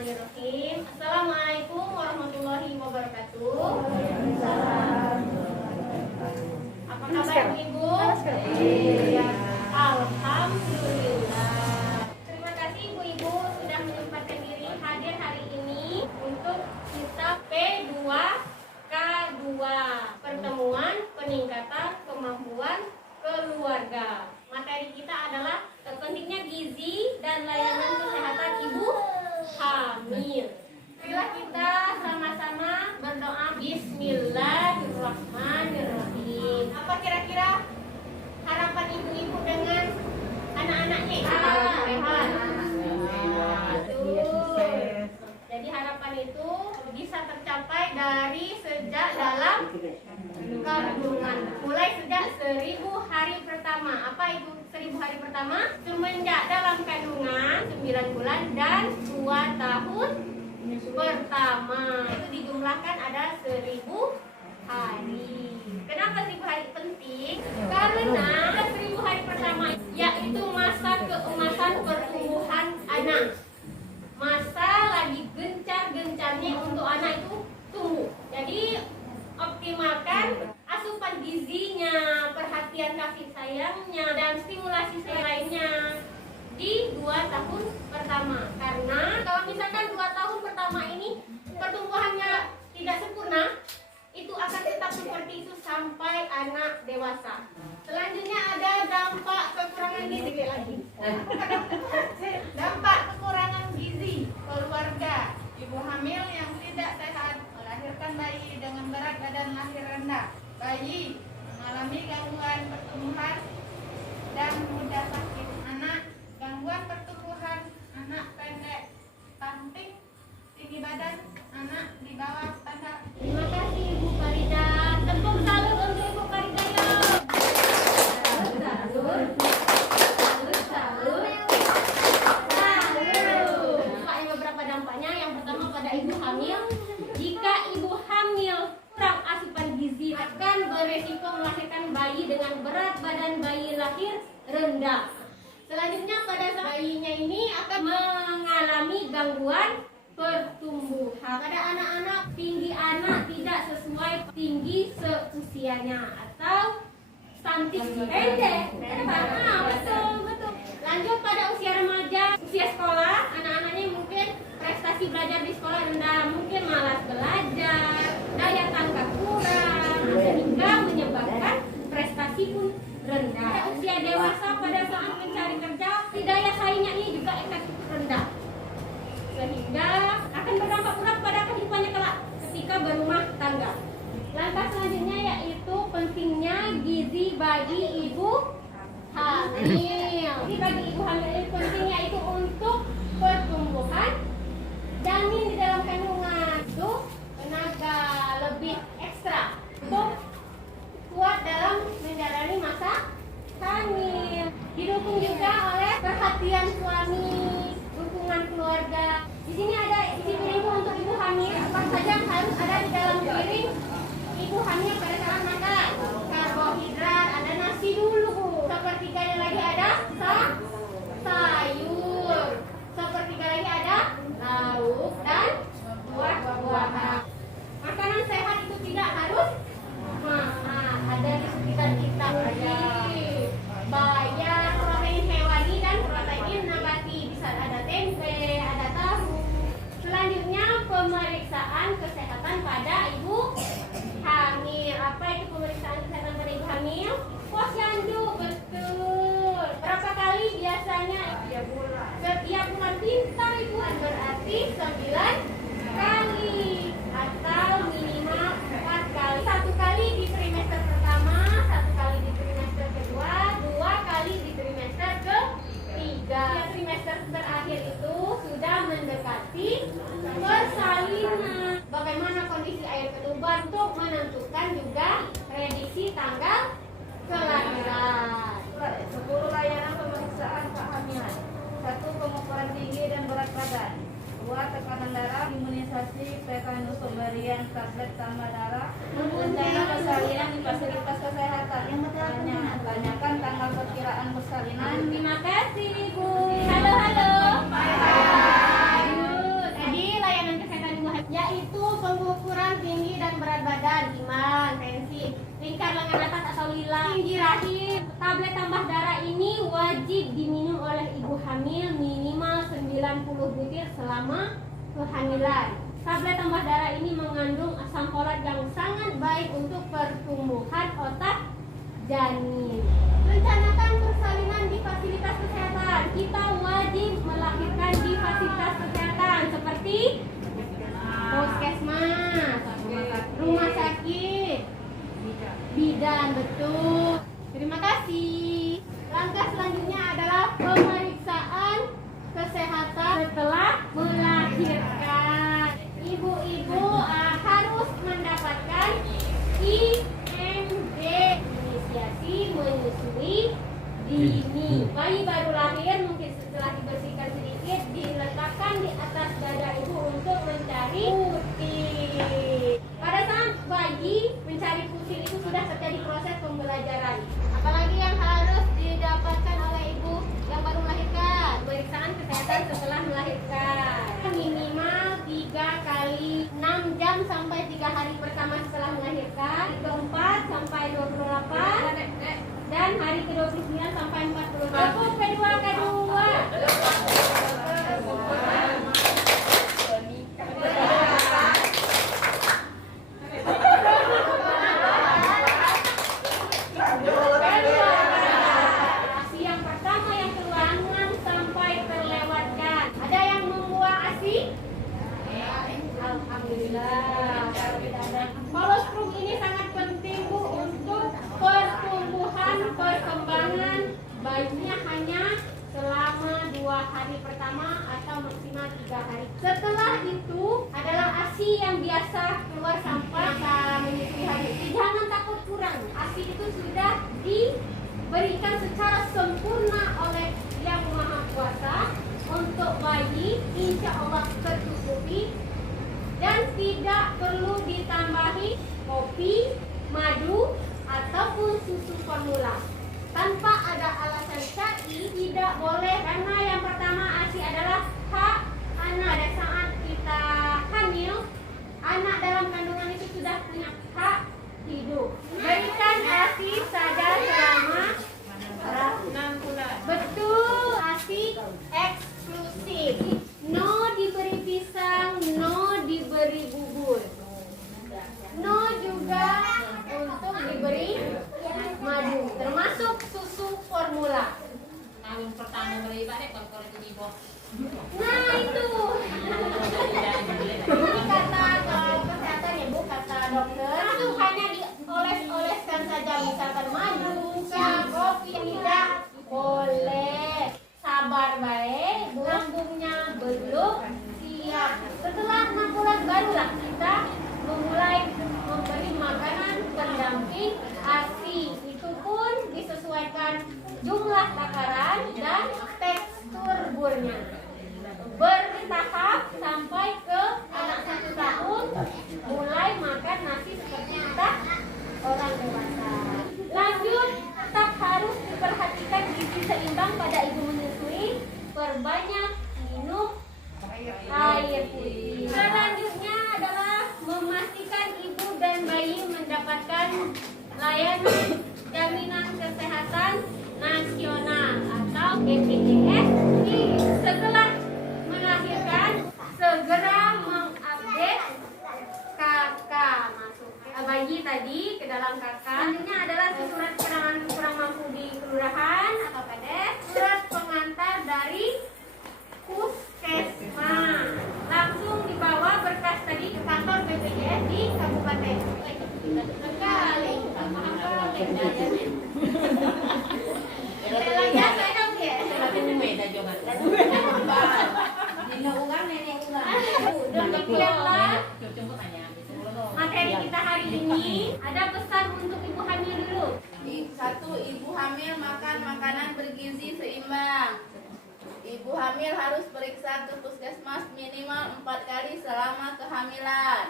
Bismillahirrahmanirrahim. Assalamualaikum warahmatullahi wabarakatuh. Apa kabar Ibu? Ya, alhamdulillah. Terima kasih Ibu-ibu sudah menyempatkan diri hadir hari ini untuk kitab P2K2, pertemuan peningkatan kemampuan keluarga. Materi kita adalah pentingnya gizi dan layanan kesehatan ibu hamil. Marilah kita sama-sama berdoa. Bismillahirrahmanirrahim. Apa kira-kira harapan ibu-ibu dengan anak-anaknya? Jadi harapan itu bisa tercapai dari sejak dalam kandungan. Mulai sejak 1000 hari pertama. Apa itu 1000 hari pertama? Semenjak dalam kandungan 9 bulan dan 2 tahun pertama. Itu dijumlahkan ada 1000 hari. Kenapa 1000 hari penting? Karena 1000 hari pertama yaitu masa keemasan pertumbuhan anak. Masa lagi gencar-gencarnya untuk anak itu tumbuh. Jadi optimalkan asupan gizinya, perhatian kasih sayangnya, dan stimulasi lainnya di 2 tahun pertama. Karena kalau misalkan 2 tahun pertama ini pertumbuhannya tidak sempurna, itu akan tetap seperti itu sampai anak dewasa. Selanjutnya ada dampak kekurangan gizi lagi. Dampak kekurangan gizi keluarga. Ibu hamil yang tidak sehat melahirkan bayi dengan berat badan lahir rendah. Bayi mengalami gangguan pertumbuhan dan mudah sakit. Anak gangguan pertumbuhan, anak pendek, stunting, tinggi badan, anak di bawah standar. Terima kasih Ibu Farida. Tepuk salut untuk Ibu Farida ya. Beberapa dampaknya. Yang pertama pada ibu hamil. Jika ibu hamil kurang asupan gizi akan beresiko melahirkan bayi dengan berat badan bayi lahir rendah. Selanjutnya pada bayinya ini akan mengalami gangguan pertumbuhan. Pada anak-anak tinggi anak tidak sesuai tinggi seusianya atau stunting pendek. Betul. Lanjut pada usia remaja, usia sekolah, anak-anaknya mungkin prestasi belajar di sekolah rendah, mungkin malas belajar, daya tangkap kurang, sehingga menyebabkan prestasi pun rendah. Pada usia dewasa pada saat mencari kerja, daya saingnya ini juga efektif rendah, sehingga akan berdampak buruk pada kehidupannya kelak ketika berumah tangga. Langkah selanjutnya yaitu pentingnya gizi bagi ibu hamil. Gizi bagi ibu hamil ini pentingnya itu untuk pertumbuhan janin di dalam kandungan, itu tenaga lebih ekstra untuk kuat dalam menjalani masa hamil. Didukung juga oleh perhatian suami, dukungan keluarga. Di sini ada isi piring untuk ibu hamil. Apa saja yang harus ada di dalam piring ibu hamil pada saat makan? Karbohidrat, ada nasi dulu. Sepertiganya lagi ada sayur. Sepertiga lagi ada lauk dan buah-buahan. Makanan sehat itu tidak harus mahal. Ada di sekitar kita. Banyak protein hewani dan protein nabati. Bisa ada tempe, ada tahu. Selanjutnya pemeriksaan kesehatan pada ibu hamil. Apa itu pemeriksaan kesehatan pada ibu hamil? Posyandu, betul. Berapa kali biasanya? Setiap bulan pintar ibu, berarti 9 kali atau minimal 4 kali. 1 kali di trimester pertama, 1 kali di trimester kedua, 2 kali di trimester ketiga. Trimester terakhir itu sudah mendekati persalinan. Bagaimana kondisi air ketuban untuk menentukan juga prediksi tanggal kelahiran. 10 layanan pemeriksaan kehamilan. 1. Pengukuran tinggi dan berat badan. 2. Tekanan darah, imunisasi, tetanus, pemberian tablet tambah darah, rencana persalinan di fasilitas kesehatan. Tanyakan tanggal perkiraan persalinan. Terima kasih Ibu. Halo. Hai. Jadi atas atau lila. Tinggi rahim. Tablet tambah darah ini wajib diminum oleh ibu hamil minimal 90 butir selama kehamilan. Tablet tambah darah ini mengandung asam folat yang sangat baik untuk pertumbuhan otak janin. Rencanakan persalinan di fasilitas kesehatan. Kita wajib melahirkan di fasilitas kesehatan seperti puskesmas, rumah sakit, bidan, betul. Terima kasih. Langkah selanjutnya adalah pemeriksaan kesehatan setelah melahirkan. Ibu-ibu harus mendapatkan IMD, inisiasi menyusui dini. Bayi baru lahir mungkin setelah dibersihkan sedikit diletakkan di atas dada ibu untuk mencari puting. Pada saat bayi mencari puting itu sudah terjadi proses pembelajaran. Apalagi yang harus didapatkan oleh ibu yang baru melahirkan? Pemeriksaan kesehatan setelah melahirkan. Minimal 3 kali 6 jam sampai 3 hari pertama setelah melahirkan. Keempat sampai 28 dan hari ke-29 sampai 40. Aku kedua. ASI yang pertama yang keluar jangan sampai terlewatkan. Ada yang membuang ASI? Alhamdulillah. Kolostrum ini sangat penting Bu untuk pertumbuhan perkembangan bayinya hanya selama 2 hari pertama atau maksimal 3 hari. Setelah itu adalah ASI yang biasa keluar sampai menyusui hari. Jangan takut kurang. ASI itu sudah diberikan secara sempurna oleh Yang Maha Kuasa untuk bayi, insya Allah tercukupi dan tidak perlu ditambahi kopi, madu ataupun susu formula. Tanpa ada alasan syar'i tidak boleh, karena yang pertama ASI adalah hak anak. Pada saat kita hamil, anak dalam kandungan itu sudah punya hak hidup. Berikan ASI saja selama 6 bulan. Betul, ASI eksklusif. No diberi pisang, no diberi bubur. No juga untuk diberi madu, termasuk susu formula. Tahun pertama beri balik kalau jadi bos. Nah itu. Ini kata kesehatan ya Bu, kata dokter. Itu hanya dioles-oleskan saja, misalkan madu, kopi, tidak boleh. Sabar baik, lambungnya belum siap. Setelah 6 bulan barulah kita memulai memberi makanan pendamping ASI. Itu pun disesuaikan jumlah takaran dan tekstur burnya. Bertahap sampai ke anak 1 tahun mulai makan nasi seperti kita orang dewasa. Lanjut, tetap harus diperhatikan gizi seimbang pada ibu menyusui. Perbanyak minum air putih. Selanjutnya adalah memastikan ibu dan bayi mendapatkan layanan jaminan kesehatan nasional atau BPJS. Setelah melahirkan segera mengupdate KK masuk bayi tadi ke dalam KK. Selanjutnya adalah surat keterangan kurang mampu di kelurahan atau kades, surat pengantar dari puskesmas. Langsung dibawa berkas tadi ke kantor BPJS di kabupaten. Sekali. Demikianlah materi kita hari ini. Ada pesan untuk ibu hamil dulu. 1. Ibu hamil makan makanan bergizi seimbang. Ibu hamil harus periksa ke puskesmas minimal 4 kali selama kehamilan.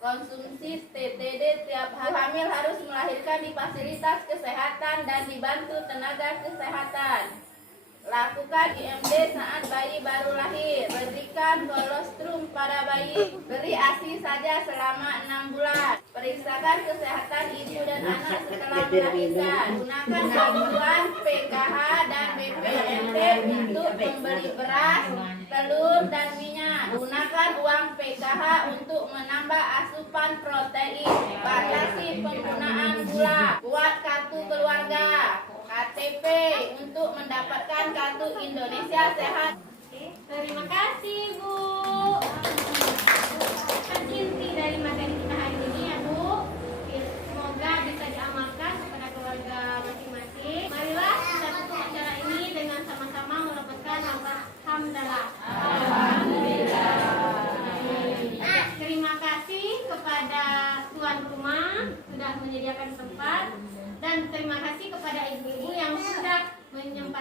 Konsumsi TTD tiap hari. Ibu hamil harus melahirkan di fasilitas kesehatan dan dibantu tenaga kesehatan. Lakukan IMD saat bayi baru lahir. Berikan kolostrum pada bayi. Beri ASI saja selama 6 bulan. Periksakan kesehatan ibu dan anak setelah melahirkan. Gunakan bantuan PKH dan BPNT untuk membeli beras, telur, dan minyak. Gunakan uang PKH untuk menambah asupan protein. Batasi penggunaan gula. Buat kartu keluarga, KTP untuk mendapatkan kartu Indonesia Sehat. Terima kasih Bu. Inti dari materi kita hari ini ya Bu. Semoga bisa diamalkan kepada keluarga masing-masing. Marilah kita tutup acara ini dengan sama-sama melafazkan alhamdulillah. Terima kasih kepada tuan rumah sudah menyediakan tempat dan terima kasih kepada ibu-ibu yang sudah menyempatkan